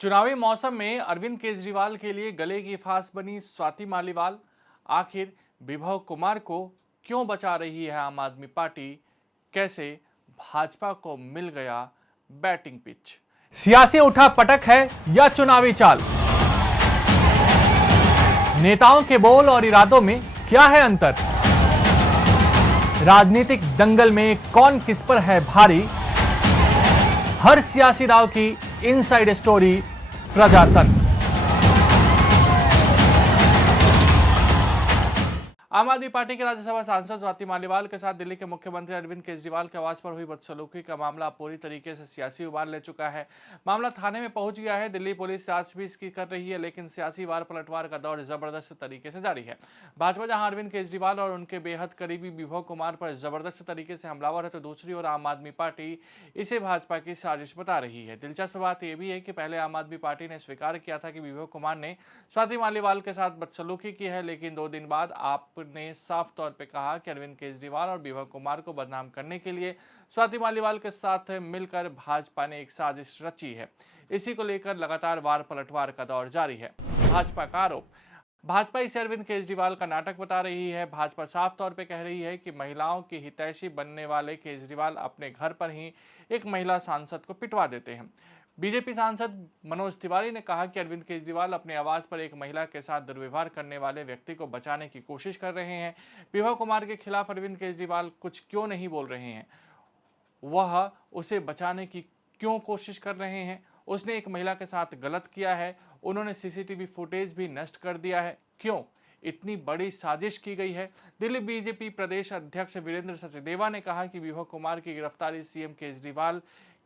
चुनावी मौसम में अरविंद केजरीवाल के लिए गले की फांस बनी स्वाति मालीवाल। आखिर विभव कुमार को क्यों बचा रही है आम आदमी पार्टी? कैसे भाजपा को मिल गया बैटिंग पिच? सियासी उठापटक है या चुनावी चाल? नेताओं के बोल और इरादों में क्या है अंतर? राजनीतिक दंगल में कौन किस पर है भारी? हर सियासी दांव की इनसाइड स्टोरी प्रजातंत्र। आम आदमी पार्टी के राज्यसभा सांसद स्वाति मालीवाल के साथ दिल्ली के मुख्यमंत्री अरविंद केजरीवाल के आवास पर हुई बदसलूकी का मामला पूरी तरीके से सियासी उबाल ले चुका है। मामला थाने में पहुंच गया है। दिल्ली पुलिस जांच भी इसकी कर रही है, लेकिन सियासी वार पलटवार का दौर जबरदस्त तरीके से जारी है। भाजपा जहां अरविंद केजरीवाल और उनके बेहद करीबी विभव कुमार पर जबरदस्त तरीके से हमलावर है, तो दूसरी ओर आम आदमी पार्टी इसे भाजपा की साजिश बता रही है। दिलचस्प बात यह भी है कि पहले आम आदमी पार्टी ने स्वीकार किया था कि विभव कुमार ने स्वाति मालीवाल के साथ बदसलूकी की है, लेकिन 2 दिन बाद आपने साफ तौर पे कहा कि अरविंद केजरीवाल और विभव कुमार को बदनाम करने के लिए स्वाति मालीवाल के साथ मिलकर भाजपा ने एक साजिश रची है। इसी को लेकर लगातार वार पलटवार का दौर जारी है। भाजपा का आरोप, भाजपा इसे अरविंद केजरीवाल का नाटक बता रही है। भाजपा साफ तौर पे कह रही है कि महिलाओं की हितैषी बनने वाले केजरीवाल अपने घर पर ही एक महिला सांसद को पिटवा देते हैं। बीजेपी सांसद मनोज तिवारी ने कहा कि अरविंद केजरीवाल अपने आवास पर एक महिला के साथ दुर्व्यवहार करने वाले व्यक्ति को बचाने की कोशिश कर रहे हैं। विभव कुमार के खिलाफ अरविंद केजरीवाल कुछ क्यों नहीं बोल रहे हैं? वह उसे बचाने की क्यों कोशिश कर रहे हैं? उसने एक महिला के साथ गलत किया है, उन्होंने सीसीटीवी फुटेज भी नष्ट कर दिया है। क्यों इतनी बड़ी साजिश की गई है? दिल्ली बीजेपी प्रदेश अध्यक्ष वीरेंद्र सचदेवा ने कहा कि विभव कुमार की गिरफ्तारी सीएम केजरीवाल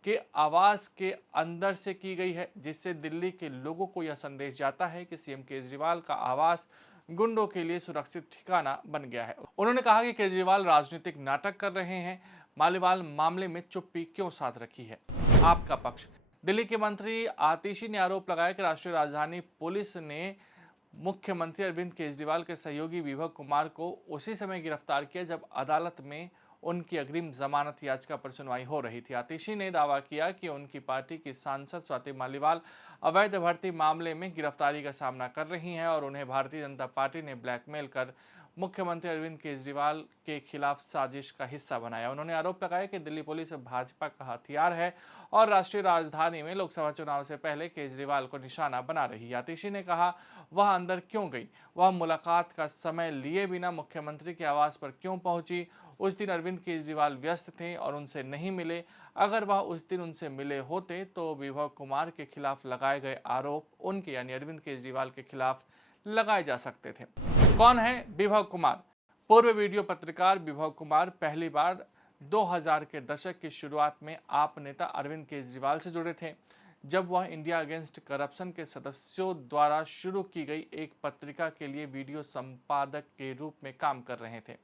के आवास के अंदर से की गई है, जिससे दिल्ली के लोगों को यह संदेश जाता है कि सीएम केजरीवाल का आवास गुंडों के लिए सुरक्षित ठिकाना बन गया है। उन्होंने कहा कि केजरीवाल राजनीतिक नाटक कर रहे हैं। मालीवाल मामले में चुप्पी क्यों साध रखी है? आपका पक्ष, दिल्ली के मंत्री आतिशी ने आरोप लगाया कि राष्ट्रीय राजधानी पुलिस ने मुख्यमंत्री अरविंद केजरीवाल के सहयोगी विभव कुमार को उसी समय गिरफ्तार किया जब अदालत में उनकी अग्रिम जमानत याचिका पर सुनवाई हो रही थी। आतिशी ने दावा किया कि उनकी पार्टी की सांसद स्वाति मालीवाल अवैध भर्ती मामले में गिरफ्तारी का सामना कर रही हैं और उन्हें भारतीय जनता पार्टी ने ब्लैकमेल कर मुख्यमंत्री अरविंद केजरीवाल के खिलाफ साजिश का हिस्सा बनाया। उन्होंने आरोप लगाया कि दिल्ली पुलिस भाजपा का हथियार है और राष्ट्रीय राजधानी में लोकसभा चुनाव से पहले केजरीवाल को निशाना बना रही है। आतिशी ने कहा, वह अंदर क्यों गई? वह मुलाकात का समय लिए बिना मुख्यमंत्री के आवास पर क्यों पहुंची? उस दिन अरविंद केजरीवाल व्यस्त थे और उनसे नहीं मिले। अगर वह उस दिन उनसे मिले होते तो विभव कुमार के खिलाफ लगाए गए आरोप उनके यानी अरविंद केजरीवाल के खिलाफ लगाए जा सकते थे। कौन है विभव कुमार? पूर्व वीडियो पत्रकार विभव कुमार पहली बार 2000 के दशक की शुरुआत में आप नेता अरविंद केजरीवाल से जुड़े थे, जब वह इंडिया अगेंस्ट करप्शन के सदस्यों द्वारा शुरू की गई एक पत्रिका के लिए वीडियो संपादक के रूप में काम कर रहे थे।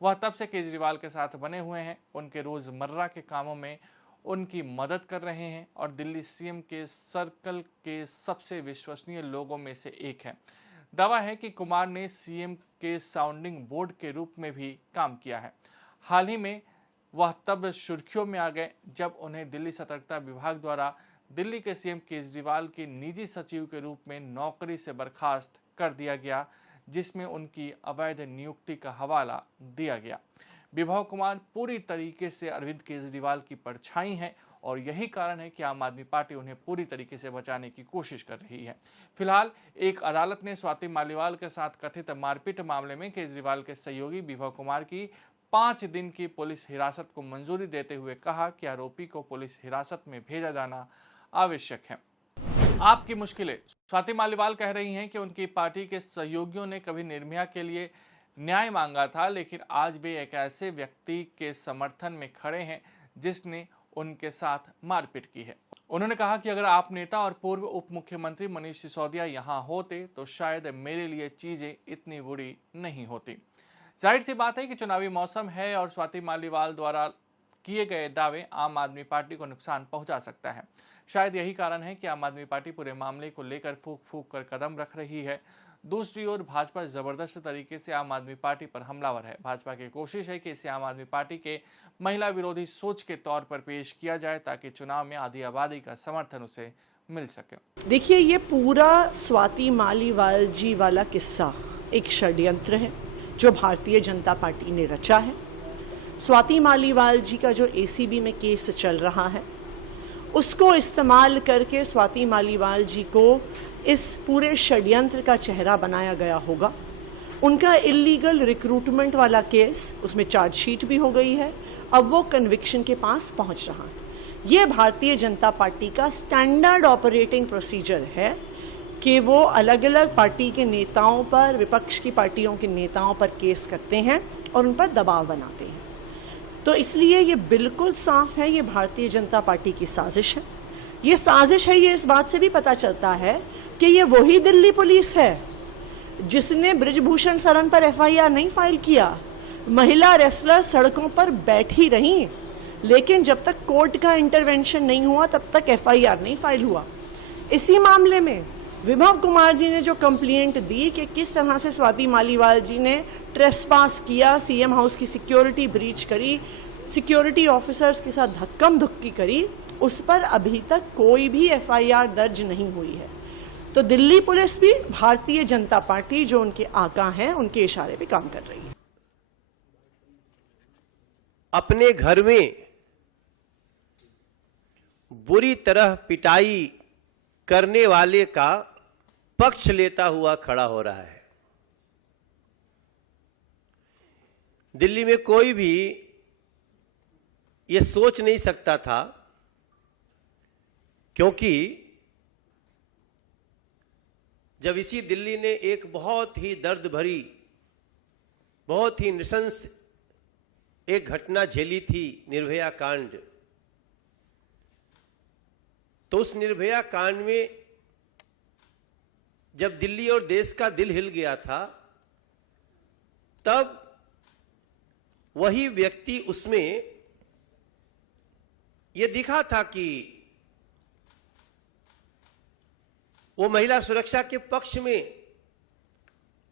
वह तब से केजरीवाल के साथ बने हुए हैं, उनके रोजमर्रा के कामों में उनकी मदद कर रहे हैं और दिल्ली सीएम के सर्कल के सबसे विश्वसनीय लोगों में से एक है। दावा है कि कुमार ने सीएम के साउंडिंग बोर्ड के रूप में भी काम किया है। हाल ही में वह तब सुर्खियों में आ गए जब उन्हें दिल्ली सतर्कता विभाग द्वारा दिल्ली के सीएम केजरीवाल के निजी सचिव के रूप में नौकरी से बर्खास्त कर दिया गया, जिसमें उनकी अवैध नियुक्ति का हवाला दिया गया। विभव कुमार पूरी तरीके से अरविंद केजरीवाल की परछाई हैं और यही कारण है कि आम आदमी पार्टी उन्हें पूरी तरीके से बचाने की कोशिश कर रही है। फिलहाल एक अदालत ने स्वाति मालीवाल के साथ कथित मारपीट मामले में केजरीवाल के सहयोगी विभव कुमार की 5 दिन की पुलिस हिरासत को मंजूरी देते हुए कहा कि आरोपी को पुलिस हिरासत में भेजा जाना आवश्यक है। आपकी मुश्किलें, स्वाति मालीवाल कह रही हैं कि उनकी पार्टी के सहयोगियों ने कभी निर्भया के लिए न्याय मांगा था, लेकिन आज वे एक ऐसे व्यक्ति के समर्थन में खड़े हैं जिसने उनके साथ मारपीट की है। उन्होंने कहा कि अगर आप नेता और पूर्व उप मुख्यमंत्री मनीष सिसोदिया यहाँ होते तो शायद मेरे लिए चीजें इतनी बुरी नहीं होती। जाहिर सी बात है कि चुनावी मौसम है और स्वाति मालीवाल द्वारा किए गए दावे आम आदमी पार्टी को नुकसान पहुंचा सकता है। शायद यही कारण है कि आम आदमी पार्टी पूरे मामले को लेकर फूंक फूंक कर कदम रख रही है। दूसरी ओर भाजपा जबरदस्त तरीके से आम आदमी पार्टी पर हमलावर है। भाजपा की कोशिश है कि इसे आम आदमी पार्टी के महिला विरोधी सोच के तौर पर पेश किया जाए ताकि चुनाव में आधी आबादी का समर्थन उसे मिल सके। देखिए, ये पूरा स्वाति मालीवाल जी वाला किस्सा एक षड्यंत्र है जो भारतीय जनता पार्टी ने रचा है। स्वाति मालीवाल जी का जो एसीबी में केस चल रहा है, उसको इस्तेमाल करके स्वाति मालीवाल जी को इस पूरे षड्यंत्र का चेहरा बनाया गया होगा। उनका इलीगल रिक्रूटमेंट वाला केस, उसमें चार्जशीट भी हो गई है, अब वो कन्विक्शन के पास पहुंच रहा है। ये भारतीय जनता पार्टी का स्टैंडर्ड ऑपरेटिंग प्रोसीजर है कि वो अलग अलग पार्टी के नेताओं पर, विपक्ष की पार्टियों के नेताओं पर केस करते हैं और उन पर दबाव बनाते हैं। तो इसलिए ये बिल्कुल साफ है, ये भारतीय जनता पार्टी की साजिश है। ये साजिश है, ये इस बात से भी पता चलता है कि ये वही दिल्ली पुलिस है जिसने बृजभूषण शरण पर एफआईआर नहीं फाइल किया। महिला रेसलर सड़कों पर बैठी रहीं, लेकिन जब तक कोर्ट का इंटरवेंशन नहीं हुआ तब तक एफआईआर नहीं फाइल हुआ। इसी मामले में विभव कुमार जी ने जो कंप्लेंट दी कि किस तरह से स्वाति मालीवाल जी ने ट्रेसपास किया, सीएम हाउस की सिक्योरिटी ब्रीच करी, सिक्योरिटी ऑफिसर्स के साथ धक्कम धुक्की करी, उस पर अभी तक कोई भी एफआईआर दर्ज नहीं हुई है। तो दिल्ली पुलिस भी भारतीय जनता पार्टी जो उनके आका हैं, उनके इशारे पे काम कर रही है। अपने घर में बुरी तरह पिटाई करने वाले का पक्ष लेता हुआ खड़ा हो रहा है। दिल्ली में कोई भी ये सोच नहीं सकता था, क्योंकि जब इसी दिल्ली ने एक बहुत ही दर्द भरी, बहुत ही नृशंस एक घटना झेली थी, निर्भया कांड, तो उस निर्भया कांड में जब दिल्ली और देश का दिल हिल गया था, तब वही व्यक्ति उसमें यह दिखा था कि वो महिला सुरक्षा के पक्ष में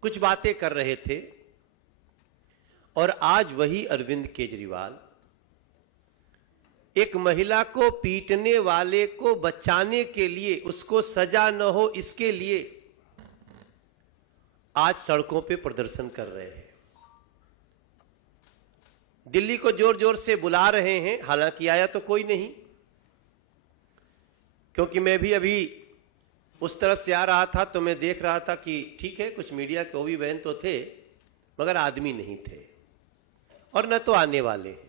कुछ बातें कर रहे थे। और आज वही अरविंद केजरीवाल एक महिला को पीटने वाले को बचाने के लिए, उसको सजा न हो इसके लिए आज सड़कों पे प्रदर्शन कर रहे हैं। दिल्ली को जोर जोर से बुला रहे हैं, हालांकि आया तो कोई नहीं, क्योंकि मैं भी अभी उस तरफ से आ रहा था तो मैं देख रहा था कि ठीक है, कुछ मीडिया के भी बहन तो थे, मगर आदमी नहीं थे और न तो आने वाले हैं।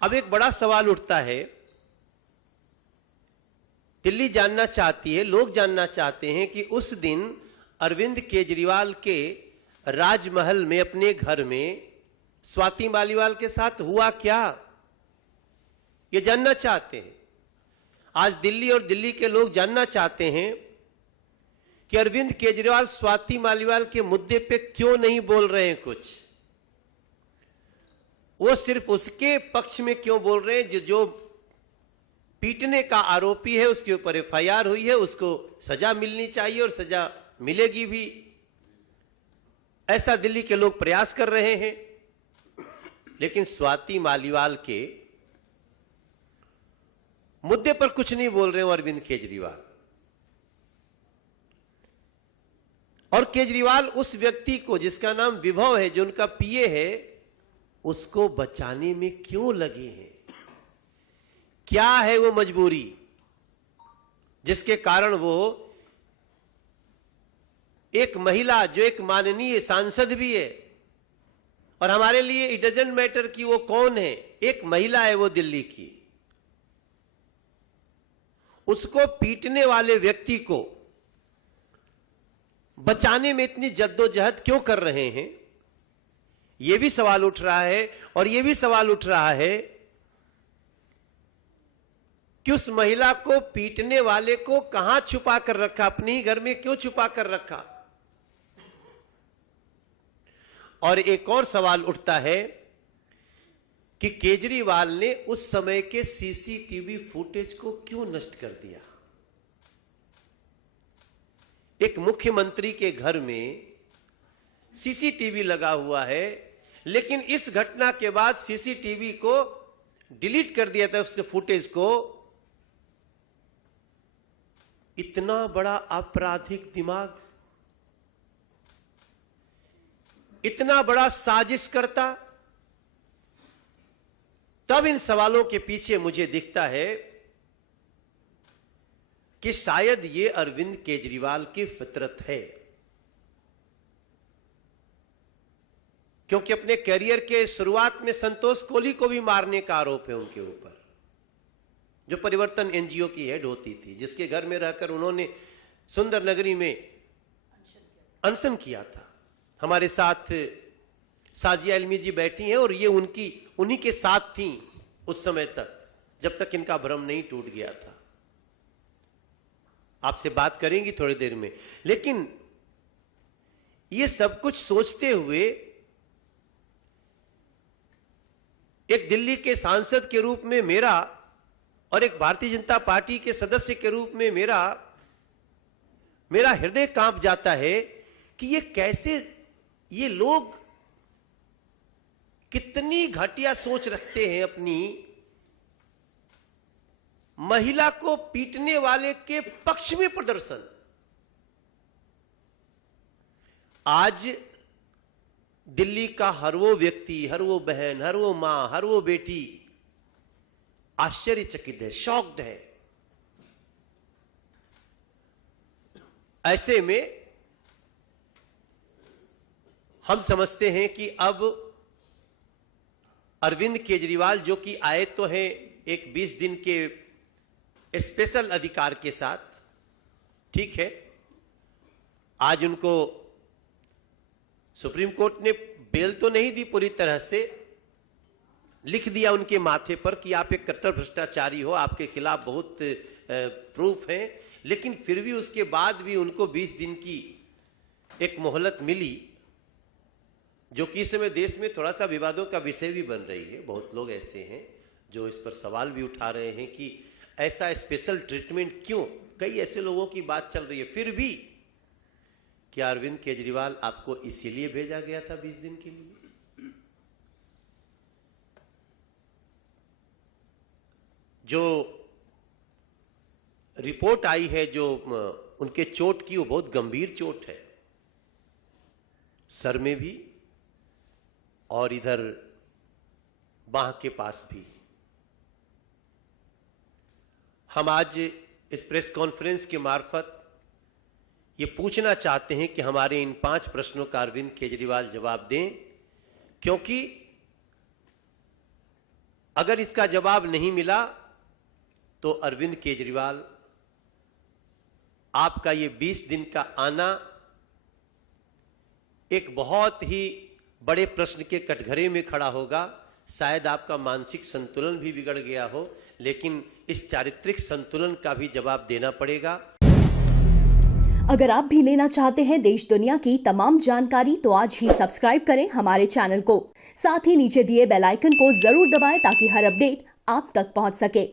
अब एक बड़ा सवाल उठता है, दिल्ली जानना चाहती है, लोग जानना चाहते हैं कि उस दिन अरविंद केजरीवाल के राजमहल में, अपने घर में स्वाति मालीवाल के साथ हुआ क्या, ये जानना चाहते हैं। आज दिल्ली और दिल्ली के लोग जानना चाहते हैं कि अरविंद केजरीवाल स्वाति मालीवाल के मुद्दे पे क्यों नहीं बोल रहे हैं कुछ। वो सिर्फ उसके पक्ष में क्यों बोल रहे हैं जो पीटने का आरोपी है, उसके ऊपर एफआईआर हुई है, उसको सजा मिलनी चाहिए और सजा मिलेगी भी, ऐसा दिल्ली के लोग प्रयास कर रहे हैं। लेकिन स्वाति मालीवाल के मुद्दे पर कुछ नहीं बोल रहे हो अरविंद केजरीवाल। और केजरीवाल उस व्यक्ति को जिसका नाम विभव है, जो उनका पीए है, उसको बचाने में क्यों लगे हैं? क्या है वो मजबूरी जिसके कारण वो एक महिला, जो एक माननीय सांसद भी है, और हमारे लिए इट डजंट मैटर कि वो कौन है, एक महिला है वो दिल्ली की, उसको पीटने वाले व्यक्ति को बचाने में इतनी जद्दोजहद क्यों कर रहे हैं? यह भी सवाल उठ रहा है। और यह भी सवाल उठ रहा है कि उस महिला को पीटने वाले को कहां छुपा कर रखा, अपने ही घर में क्यों छुपा कर रखा? और एक और सवाल उठता है कि केजरीवाल ने उस समय के सीसीटीवी फुटेज को क्यों नष्ट कर दिया? एक मुख्यमंत्री के घर में सीसीटीवी लगा हुआ है, लेकिन इस घटना के बाद सीसीटीवी को डिलीट कर दिया था, उसके फुटेज को, इतना बड़ा आपराधिक दिमाग, इतना बड़ा साजिशकर्ता, तब इन सवालों के पीछे मुझे दिखता है कि शायद ये अरविंद केजरीवाल की फितरत है, क्योंकि अपने करियर के शुरुआत में संतोष कोहली को भी मारने का आरोप है उनके ऊपर, जो परिवर्तन एनजीओ की हेड होती थी, जिसके घर में रहकर उन्होंने सुंदर नगरी में अनशन किया था। हमारे साथ साजिया इल्मी जी बैठी हैं और ये उन्हीं के साथ थी उस समय तक, जब तक इनका भ्रम नहीं टूट गया था। आपसे बात करेंगी थोड़ी देर में। लेकिन ये सब कुछ सोचते हुए एक दिल्ली के सांसद के रूप में मेरा और एक भारतीय जनता पार्टी के सदस्य के रूप में मेरा हृदय कांप जाता है कि ये कैसे, ये लोग कितनी घटिया सोच रखते हैं। अपनी महिला को पीटने वाले के पक्ष में प्रदर्शन। आज दिल्ली का हर वो व्यक्ति, हर वो बहन, हर वो मां, हर वो बेटी आश्चर्यचकित है, शॉक्ड है। ऐसे में हम समझते हैं कि अब अरविंद केजरीवाल, जो कि आए तो हैं एक 20 दिन के स्पेशल अधिकार के साथ, ठीक है, आज उनको सुप्रीम कोर्ट ने बेल तो नहीं दी, पूरी तरह से लिख दिया उनके माथे पर कि आप एक कट्टर भ्रष्टाचारी हो, आपके खिलाफ बहुत प्रूफ है, लेकिन फिर भी उसके बाद भी उनको 20 दिन की एक मोहलत मिली, जो कि इस समय देश में थोड़ा सा विवादों का विषय भी बन रही है। बहुत लोग ऐसे हैं जो इस पर सवाल भी उठा रहे हैं कि ऐसा स्पेशल ट्रीटमेंट क्यों। कई ऐसे लोगों की बात चल रही है। फिर भी क्या अरविंद केजरीवाल आपको इसीलिए भेजा गया था 20 दिन के लिए? जो रिपोर्ट आई है, जो उनके चोट की, वो बहुत गंभीर चोट है, सर में भी और इधर बाह के पास भी। हम आज इस प्रेस कॉन्फ्रेंस के मार्फत ये पूछना चाहते हैं कि हमारे इन 5 प्रश्नों का अरविंद केजरीवाल जवाब दें, क्योंकि अगर इसका जवाब नहीं मिला तो अरविंद केजरीवाल, आपका ये 20 दिन का आना एक बहुत ही बड़े प्रश्न के कटघरे में खड़ा होगा। शायद आपका मानसिक संतुलन भी बिगड़ गया हो, लेकिन इस चारित्रिक संतुलन का भी जवाब देना पड़ेगा। अगर आप भी लेना चाहते हैं देश दुनिया की तमाम जानकारी, तो आज ही सब्सक्राइब करें हमारे चैनल को। साथ ही नीचे दिए बेल आइकन को जरूर दबाएं ताकि हर अपडेट आप तक पहुंच सके।